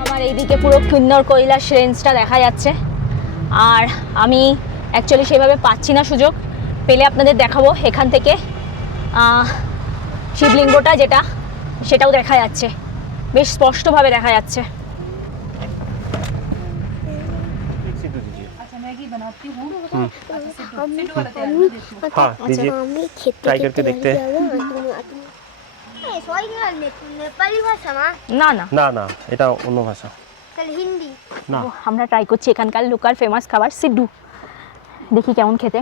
আমার এইদিকে পুরো কিন্নর কৈলাস রেঞ্জটা দেখা যাচ্ছে, আর আমি অ্যাকচুয়ালি সেভাবে পাচ্ছি না সুযোগ, পেলে আপনাদের দেখাবো। এখান থেকে শিবলিঙ্গটা যেটা, সেটাও দেখা যাচ্ছে, বেশ স্পষ্টভাবে দেখা যাচ্ছে। हाँ दीजिए, ट्राई करके देखते हैं। নেপালি ভাষা মা না না, না না, এটা অন্য ভাষা তাহলে হিন্দি। না। আমরা ট্রাই করছি এখানকার লোকাল ফেমাস খাবার সিড্ডু, দেখি কেমন খেতে।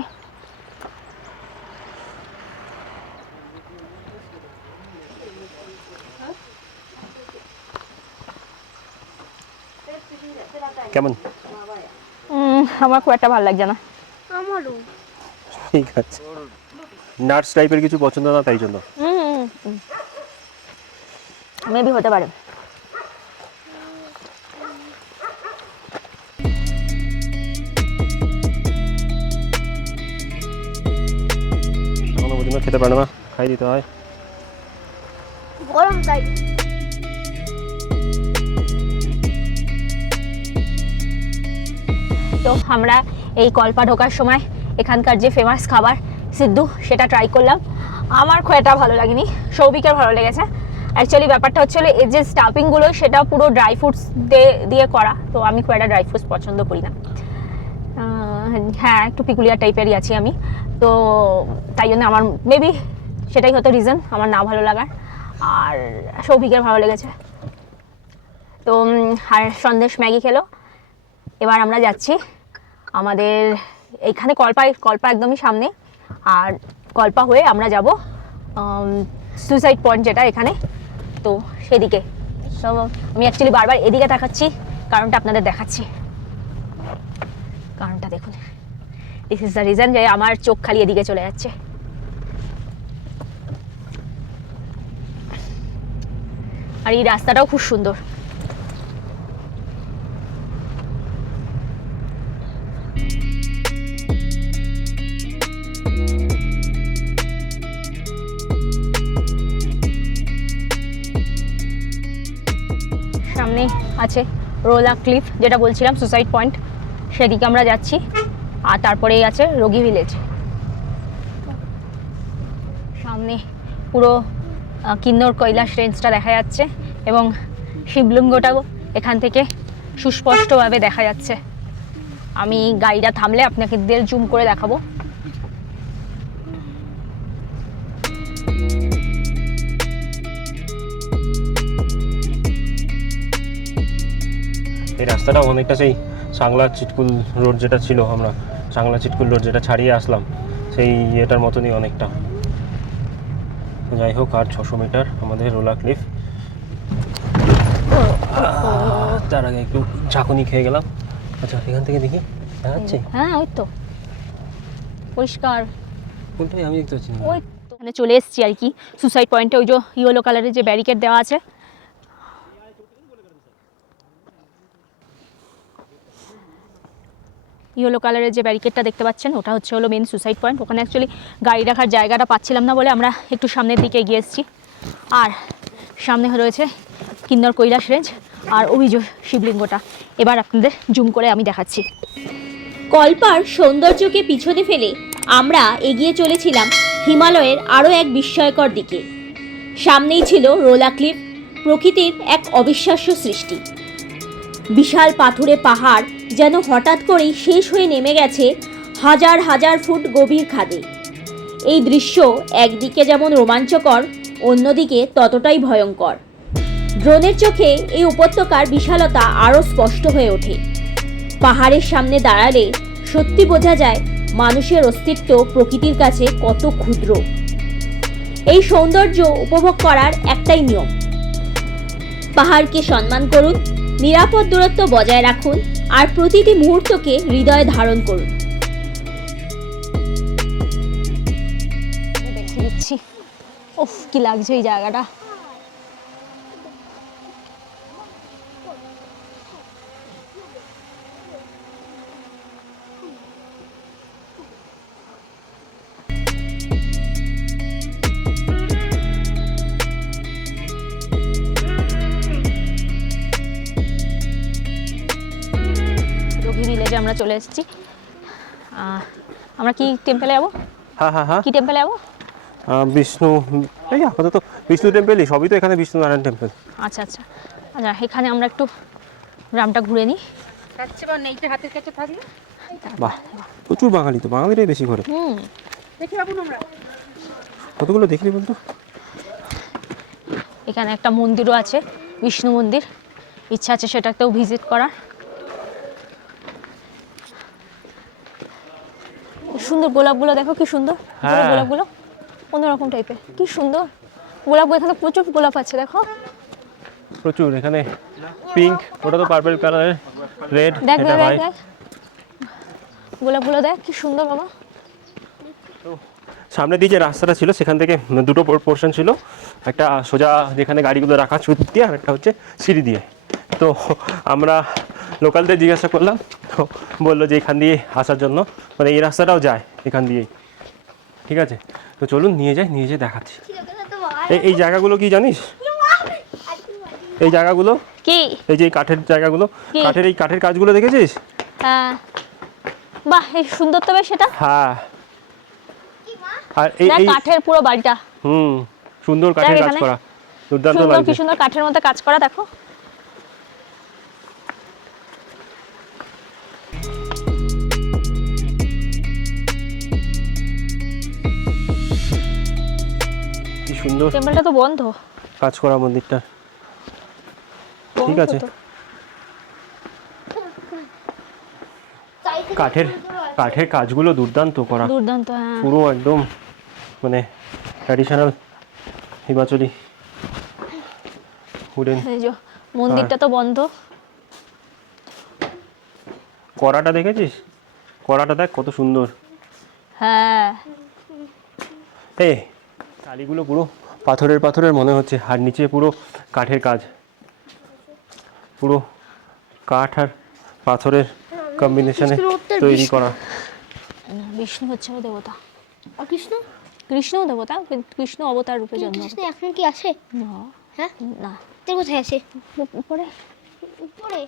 কেমন? আমার খুব একটা ভালো লাগছে না। আমারও ঠিক আছে, নাটস টাইপের কিছু পছন্দ না তাই জন্য। মেবি হতে পারে। এখনো পর্যন্ত খেতে পারে না, খাই দিতে হয়। গরম তাই। তো আমরা এই কল্পা ঢোকার সময় এখানকার যে ফেমাস খাবার সিদ্ধু, সেটা ট্রাই করলাম। আমার খুব একটা ভালো লাগেনি, সৌভিকের ভালো লেগেছে। অ্যাকচুয়ালি ব্যাপারটা হচ্ছে এই যে স্টাফিংগুলো সেটা পুরো ড্রাই ফ্রুটস দিয়ে করা, তো আমি খুব একটা ড্রাই ফ্রুটস পছন্দ করি না। হ্যাঁ, একটু পিকুলিয়ার টাইপেরই আছি আমি, তো তাই জন্য আমার মেবি সেটাই হয়তো রিজন আমার না ভালো লাগার। আর সৌভিকের ভালো লেগেছে। তো আর সন্দেশ ম্যাগি খেলো। এবার আমরা যাচ্ছি আমাদের এইখানে কল্পা একদমই সামনে, আর কল্পা হয়ে আমরা যাব সুইসাইড পয়েন্ট যেটা এখানে, তো সেদিকে। তো আমি অ্যাকচুয়ালি বারবার এদিকে তাকাচ্ছি, কারণটা আপনাদের দেখাচ্ছি। কারণটা দেখুন, দিস ইজ দ্য রিজন যে আমার চোখ খালি এদিকে চলে যাচ্ছে। আর এই রাস্তাটাও খুব সুন্দর। সামনে আছে রোলা ক্লিফ, যেটা বলছিলাম সুসাইড পয়েন্ট, সেদিকে আমরা যাচ্ছি। আর তারপরেই আছে রোগী ভিলেজ। সামনে পুরো কিন্নর কৈলাস রেঞ্জটা দেখা যাচ্ছে এবং শিবলিঙ্গটাও এখান থেকে সুস্পষ্টভাবে দেখা যাচ্ছে। আমি গাড়িটা থামলে আপনাকে জুম করে দেখাবো। এই রাস্তাটা অনেকটা সেই সাংলা চিটকুল রোড যেটা ছিল, আমরা সাংলা চিটকুল রোড যেটা ছাড়িয়ে আসলাম সেই ইয়েটার মতনই অনেকটা। যাই হোক, আর 600 মিটার আমাদের রোলা ক্লিফ। তার আগে একটু ঝাঁকুনি খেয়ে গেলাম। আচ্ছা, এখান থেকে দেখি দেখা যাচ্ছে। হ্যাঁ, ওই তো পরিষ্কার। কোনটাই আমি দেখতে পাচ্ছি না। ওই তো মানে চলে এসেছি আর কি সুসাইড পয়েন্টে। ওই যে ইয়েলো কালারের যে ব্যারিকেড দেওয়া আছে, ইয়েলো কালারের যে ব্যারিকেডটা দেখতে পাচ্ছেন, ওটা হলো মেন সুসাইড পয়েন্ট। ওখানে অ্যাকচুয়ালি গাড়ি রাখার জায়গাটা পাচ্ছিলাম না বলে আমরা একটু সামনের দিকে এগিয়ে এসেছি। আর সামনে রয়েছে কিন্নর কৈলাস রেঞ্জ আর অভিযোগ শিবলিঙ্গটা। এবার আপনাদের জুম করে আমি দেখাচ্ছি। কল্পার সৌন্দর্যকে পিছনে ফেলে আমরা এগিয়ে চলেছিলাম হিমালয়ের আরও এক বিস্ময়কর দিকে। সামনেই ছিল রোলা ক্লিফ, প্রকৃতির এক অবিশ্বাস্য সৃষ্টি। বিশাল পাথুরে পাহাড় যেন হঠাৎ করেই শেষ হয়ে নেমে গেছে হাজার হাজার ফুট গভীর খাদে। এই দৃশ্য একদিকে যেমন রোমাঞ্চকর, অন্যদিকে ততটাই ভয়ঙ্কর। ড্রোনের চোখে এই উপত্যকার বিশালতা আরও স্পষ্ট হয়ে ওঠে। পাহাড়ের সামনে দাঁড়ালে সত্যি বোঝা যায় মানুষের অস্তিত্ব প্রকৃতির কাছে কত ক্ষুদ্র। এই সৌন্দর্য উপভোগ করার একটাই নিয়ম, পাহাড়কে সম্মান করুন, নিরাপদ দূরত্ব বজায় রাখুন আর প্রতিটি মুহূর্তকে হৃদয়ে ধারণ করুন। দেখিয়ে দিচ্ছি, উফ কি লাগছে এই জায়গাটা। রোগী ভিলেজে আমরা চলে এসেছি। আমরা কি টেম্পলে যাবো? হ্যাঁ হ্যাঁ হ্যাঁ, কি টেম্পলে যাবো? বিষ্ণু, এই আপাতত বিষ্ণু টেম্পলই, সবই তো এখানে বিষ্ণু নারায়ণ টেম্পল। আচ্ছা আচ্ছা আচ্ছা, এখানে আমরা একটু গ্রামটা ঘুরে নিই। বাহ, প্রচুর বাঙালি, তো বাঙালিরাই বেশি ঘোরে। কতগুলো দেখলি বলতো? এখানে একটা মন্দিরও আছে, বিষ্ণু মন্দির, ইচ্ছা আছে সেটাতেও ভিজিট করার। সুন্দর গোলাপগুলো দেখো, কি সুন্দর হ্যাঁ। গোলাপগুলো, অন্যরকম টাইপের, কি সুন্দর গোলাপ। এখানে প্রচুর গোলাপ আছে, দেখো প্রচুর। এখানে পিঙ্ক, ওটা তো পার্পল কালারের, রেড, দেখ এটা দেখ হোয়াইট। দেখ গোলাপগুলো দেখ, কি সুন্দর বাবা। সামনে দিয়ে যে রাস্তাটা ছিল সেখান থেকে দুটো পোর্শন ছিল, একটা সোজা যেখানে গাড়িগুলো রাখা ছুট দিয়ে, আর একটা হচ্ছে সিঁড়ি দিয়ে। তো আমরা লোকালদের জিজ্ঞাসা করলাম, তো বললো যে এখান দিয়ে আসার জন্য, মানে এই রাস্তাটাও যায় এখান দিয়েই। ঠিক আছে, তো চলুন নিয়ে যাই দেখাচ্ছি। এই জায়গাগুলো কি জানিস? এই জায়গাগুলো কি এই যে কাঠের জায়গাগুলো, কি? এই কাঠের কাজগুলো দেখেছিস? হ্যাঁ, বাহ, এই সুন্দর তবে সেটা। হ্যাঁ, আর এই দেখ কাঠের পুরো বাড়িটা, সুন্দর কাঠের দেখ কাজ এখানে। করা, দুর্দান্ত সুন্দর, কি লাগছে। সুন্দর কাঠের মধ্যে কাজ করা, দেখো। কি সুন্দর টেম্পলটা তো বন্ধ, কাজ করা মন্দিরটা। ঠিক বন্ধ আছে, তো। কাঠের কাজগুলো দুর্দান্ত করা, দুর্দান্ত, হ্যাঁ। পুরো একদম মানে ট্র্যাডিশনাল হিমাচলি উডেন। এই যে মন্দিরটা তো বন্ধ। কড়াটা দেখেছিস? কড়াটা দেখ কত সুন্দর। হ্যাঁ, এই টালিগুলো পুরো পাথরের মনে হচ্ছে, আর নিচে পুরো কাঠের কাজ, পুরো কাঠ আর পাথরের কম্বিনেশনে তৈরি করা। বিষ্ণু হচ্ছে দেবতা, আর কৃষ্ণ? কৃষ্ণ দেবতা, কিন্তু কৃষ্ণ অবতার রূপে জন্ম। কৃষ্ণ এখন কি আছে? না, হ্যাঁ, না, তোর কোথায় আছে? উপরে। উপরে?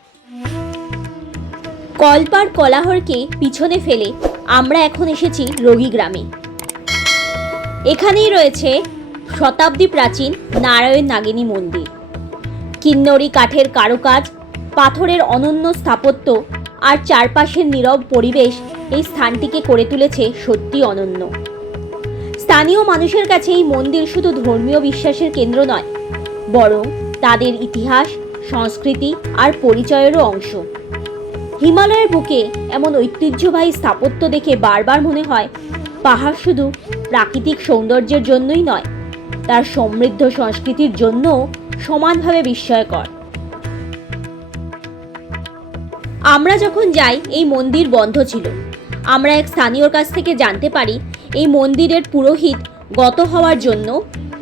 কলপার কোলাহলকে পিছনে ফেলে আমরা এখন এসেছি রোগী গ্রামে। এখানেই রয়েছে শতাব্দী প্রাচীন নারায়ণ নাগিনী মন্দির। কিন্নরি কাঠের কারুকাজ, পাথরের অনন্য স্থাপত্য আর চারপাশের নীরব পরিবেশ এই স্থানটিকে করে তুলেছে সত্যি অনন্য। স্থানীয় মানুষের কাছে এই মন্দির শুধু ধর্মীয় বিশ্বাসের কেন্দ্র নয়, বরং তাদের ইতিহাস, সংস্কৃতি আর পরিচয়েরও অংশ। হিমালয়ের বুকে এমন ঐতিহ্যবাহী স্থাপত্য দেখে বারবার মনে হয় পাহাড় শুধু প্রাকৃতিক সৌন্দর্যের জন্যই নয়, তার সমৃদ্ধ সংস্কৃতির জন্যও সমানভাবে বিস্ময়কর। আমরা যখন যাই এই মন্দির বন্ধ ছিল। আমরা এক স্থানীয়র কাছ থেকে জানতে পারি এই মন্দিরের পুরোহিত গত হওয়ার জন্য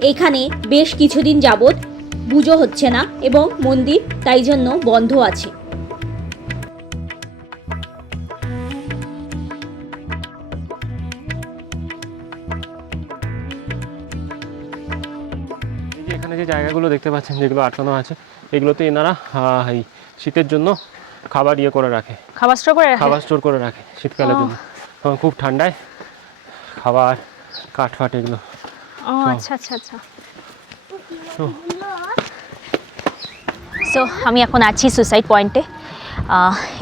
এখানে বেশ কিছুদিন যাবৎ পুজো হচ্ছে না এবং মন্দির তাই জন্য বন্ধ আছে। এখানে যে জায়গাগুলো দেখতে পাচ্ছেন, যেগুলো আটকানো আছে, এগুলোতে এনারা এই শীতের জন্য খাবার করে রাখে, খাবার স্টোর করে রাখে? খাবার স্টোর করে রাখে শীতকালের জন্য। খুব ঠান্ডায় খাবার, কাঠ ফাট এগুলো। ও আচ্ছা আচ্ছা আচ্ছা। সো আমি এখন আছি সুসাইড পয়েন্টে।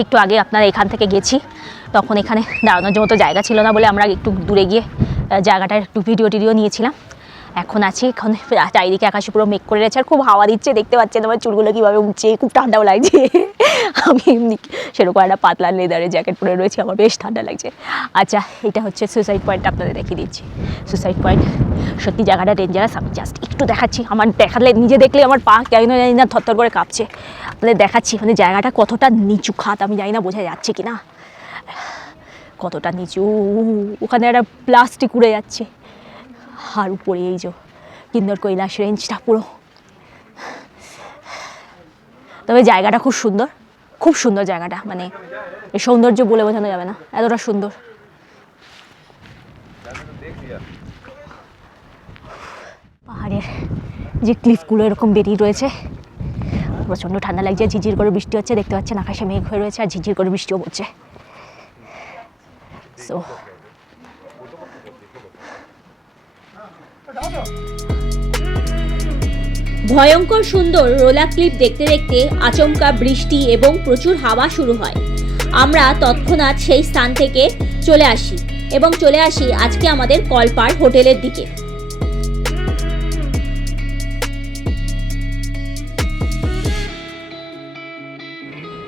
একটু আগে আপনারা এখান থেকে গেছি, তখন এখানে দাঁড়ানোর মতো জায়গা ছিল না বলে আমরা একটু দূরে গিয়ে জায়গাটার একটু ভিডিও টিডিও নিয়েছিলাম। এখন আছি, এখন চারিদিকে আকাশে পুরো মেঘ করে রয়েছে আর খুব হাওয়া দিচ্ছে, দেখতে পাচ্ছেন আমার চুলগুলো কীভাবে উঠছে, খুব ঠান্ডাও লাগছে। আমি এমনি সেরকম একটা পাতলা লেদারের জ্যাকেট পরে রয়েছি, আমার বেশ ঠান্ডা লাগছে। আচ্ছা, এটা হচ্ছে সুসাইড পয়েন্টটা আপনাদের দেখিয়ে দিচ্ছি। সুসাইড পয়েন্ট সত্যি জায়গাটা ডেঞ্জারাস। আমি জাস্ট একটু দেখাচ্ছি, আমার দেখালে নিজে দেখলে আমার পা কেন জানি না থরথর করে কাঁপছে। আপনাদের দেখাচ্ছি মানে জায়গাটা কতটা নিচু খাত, আমি জানি না বোঝা যাচ্ছে কি না, কতটা নিচু। ওখানে একটা প্লাস্টিক উড়ে যাচ্ছে আর উপরে এই যে কিন্নর কৈলাস রেঞ্জটা পুরো। তবে জায়গাটা খুব সুন্দর, খুব সুন্দর জায়গাটা, মানে এই সৌন্দর্য বলে বোঝানো যাবে না, এতটা সুন্দর। পাহাড়ের যে ক্লিফগুলো এরকম বেরিয়ে রয়েছে, প্রচণ্ড ঠান্ডা লাগছে, ঝিঝির করে বৃষ্টি হচ্ছে, দেখতে পাচ্ছেন আকাশে মেঘ হয়ে রয়েছে আর ঝিঝির করে বৃষ্টিও পড়ছে। সো ভয়ঙ্কর সুন্দর রোলার ক্লিপ দেখতে দেখতে আচমকা বৃষ্টি এবং প্রচুর হাওয়া শুরু হয়। আমরা তৎক্ষণাৎ সেই স্থান থেকে চলে আসি আজকে আমাদের কলপাড় হোটেলের দিকে।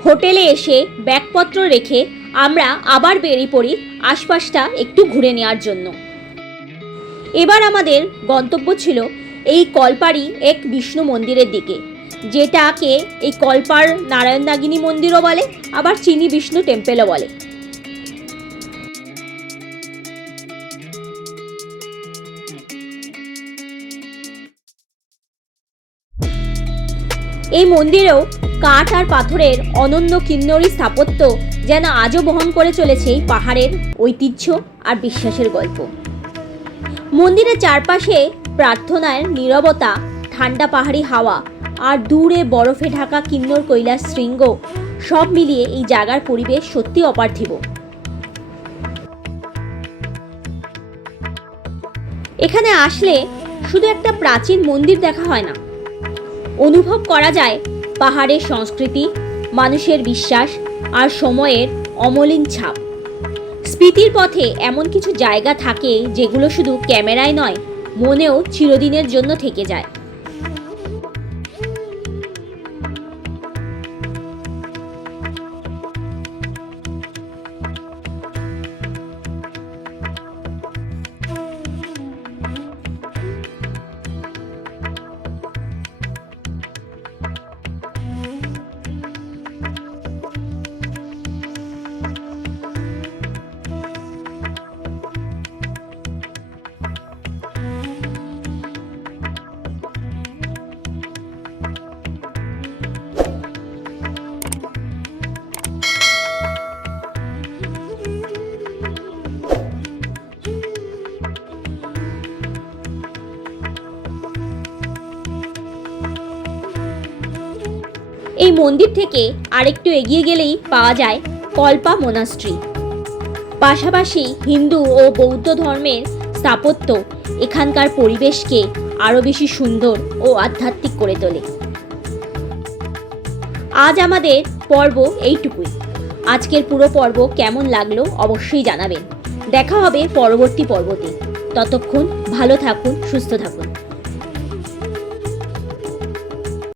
হোটেলে এসে ব্যাগপত্র রেখে আমরা আবার বেরিয়ে পড়ি আশপাশটা একটু ঘুরে নেওয়ার জন্য। এবার আমাদের গন্তব্য ছিল এই কলপাড়ি এক বিষ্ণু মন্দিরের দিকে, যেটাকে এই কলপাড় নারায়ণ নাগিনী মন্দিরও বলে, আবার চিনি বিষ্ণু টেম্পেলও বলে। এই মন্দিরেও কাঠ আর পাথরের অনন্য কিন্নরী স্থাপত্য যেন আজও বহন করে চলেছে এই পাহাড়ের ঐতিহ্য আর বিশ্বাসের গল্প। মন্দিরের চারপাশে প্রার্থনার নীরবতা, ঠান্ডা পাহাড়ি হাওয়া আর দূরে বরফে ঢাকা কিন্নর কৈলাস শৃঙ্গ, সব মিলিয়ে এই জায়গার পরিবেশ সত্যি অপার্থিব। এখানে আসলে শুধু একটা প্রাচীন মন্দির দেখা হয় না, অনুভব করা যায় পাহাড়ের সংস্কৃতি, মানুষের বিশ্বাস আর সময়ের অমলিন ছাপ। স্পিতির পথে এমন কিছু জায়গা থাকে যেগুলো শুধু ক্যামেরায় নয়, মনেও চিরদিনের জন্য থেকে যায়। এই মন্দির থেকে আরেকটু এগিয়ে গেলেই পাওয়া যায় কল্পা মোনাস্ট্রি। পাশাপাশি হিন্দু ও বৌদ্ধ ধর্মের স্থাপত্য এখানকার পরিবেশকে আরও বেশি সুন্দর ও আধ্যাত্মিক করে তোলে। আজ আমাদের পর্ব এইটুকুই। আজকের পুরো পর্ব কেমন লাগলো অবশ্যই জানাবেন। দেখা হবে পরবর্তী পর্বতে। ততক্ষণ ভালো থাকুন, সুস্থ থাকুন।